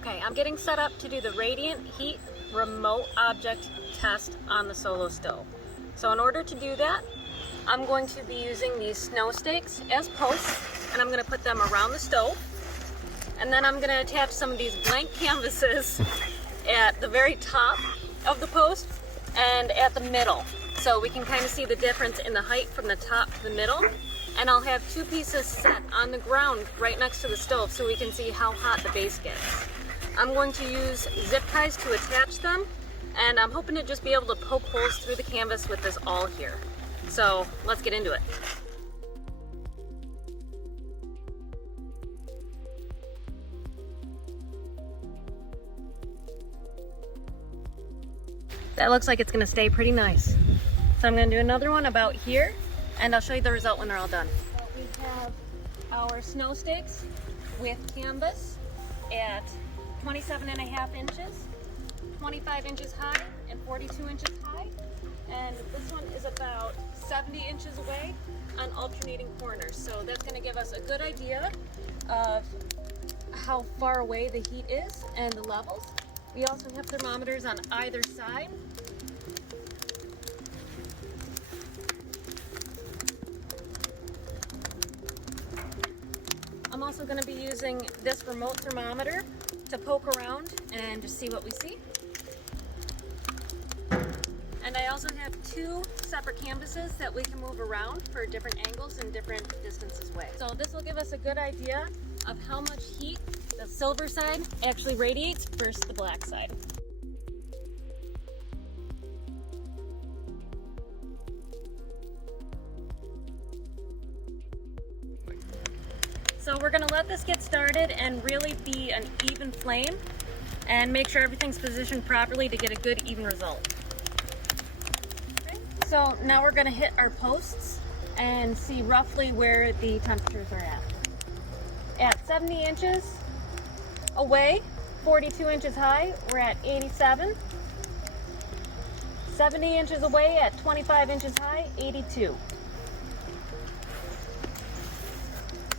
Okay, I'm getting set up to do the radiant heat remote object test on the Solo stove. So in order to do that, I'm going to be using these snow stakes as posts, and I'm going to put them around the stove. And then I'm going to attach some of these blank canvases at the very top of the post and at the middle, so we can kind of see the difference in the height from the top to the middle. And I'll have two pieces set on the ground right next to the stove so we can see how hot the base gets. I'm going to use zip ties to attach them, and I'm hoping to just be able to poke holes through the canvas with this awl here. So let's get into it. That looks like it's going to stay pretty nice. So I'm going to do another one about here, and I'll show you the result when they're all done. So we have our snow stakes with canvas at 27.5 inches, 25 inches high, and 42 inches high. And this one is about 70 inches away on alternating corners. So that's going to give us a good idea of how far away the heat is and the levels. We also have thermometers on either side. I'm also going to be using this remote thermometer to poke around and just see what we see. And I also have two separate canvases that we can move around for different angles and different distances away. So this will give us a good idea of how much heat the silver side actually radiates versus the black side. So we're going to let this get started and really be an even flame and make sure everything's positioned properly to get a good even result. Okay. So now we're going to hit our posts and see roughly where the temperatures are at. At 70 inches away, 42 inches high, we're at 87. 70 inches away at 25 inches high, 82.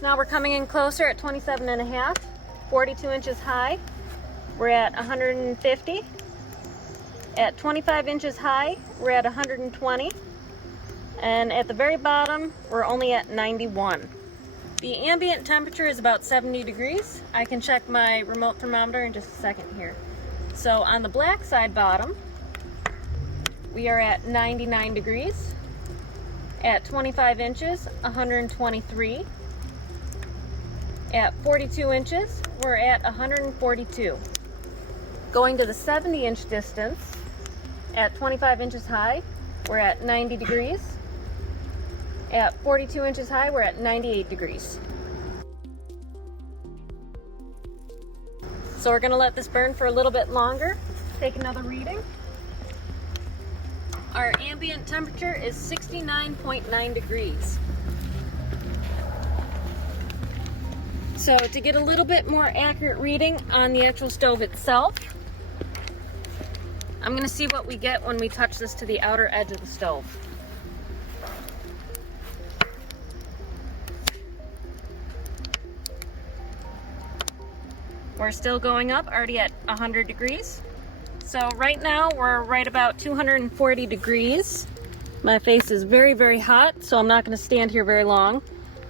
Now we're coming in closer at 27.5, 42 inches high, we're at 150. At 25 inches high, we're at 120. And at the very bottom, we're only at 91. The ambient temperature is about 70 degrees. I can check my remote thermometer in just a second here. So on the black side bottom, we are at 99 degrees. At 25 inches, 123. At 42 inches, we're at 142. Going to the 70 inch distance, at 25 inches high, we're at 90 degrees. At 42 inches high, we're at 98 degrees. So we're going to let this burn for a little bit longer. Take another reading. Our ambient temperature is 69.9 degrees. So to get a little bit more accurate reading on the actual stove itself, I'm going to see what we get when we touch this to the outer edge of the stove. We're still going up, already at 100 degrees. So right now we're right about 240 degrees. My face is very, very hot, so I'm not going to stand here very long.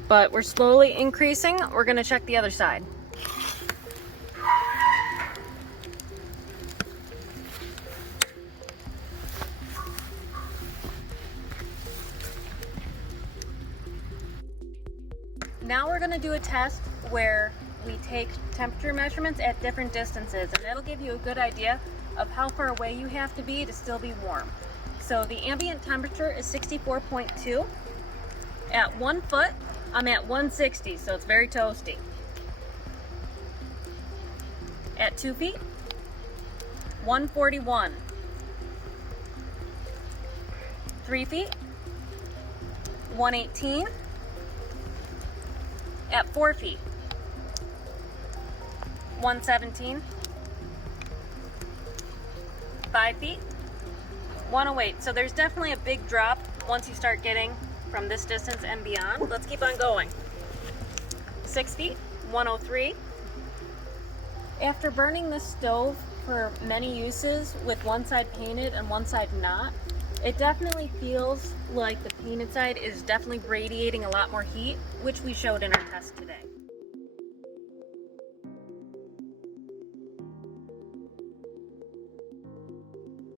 But we're slowly increasing. We're going to check the other side. Now we're going to do a test where we take temperature measurements at different distances, and that'll give you a good idea of how far away you have to be still be warm. So the ambient temperature is 64.2. At 1 foot, I'm at 160, so it's very toasty. At 2 feet, 141. 3 feet, 118. At 4 feet, 117. 5 feet, 108. So there's definitely a big drop once you start getting from this distance and beyond. Let's keep on going. 6 feet, 103. After burning this stove for many uses with one side painted and one side not, it definitely feels like the painted side is definitely radiating a lot more heat, which we showed in our test today.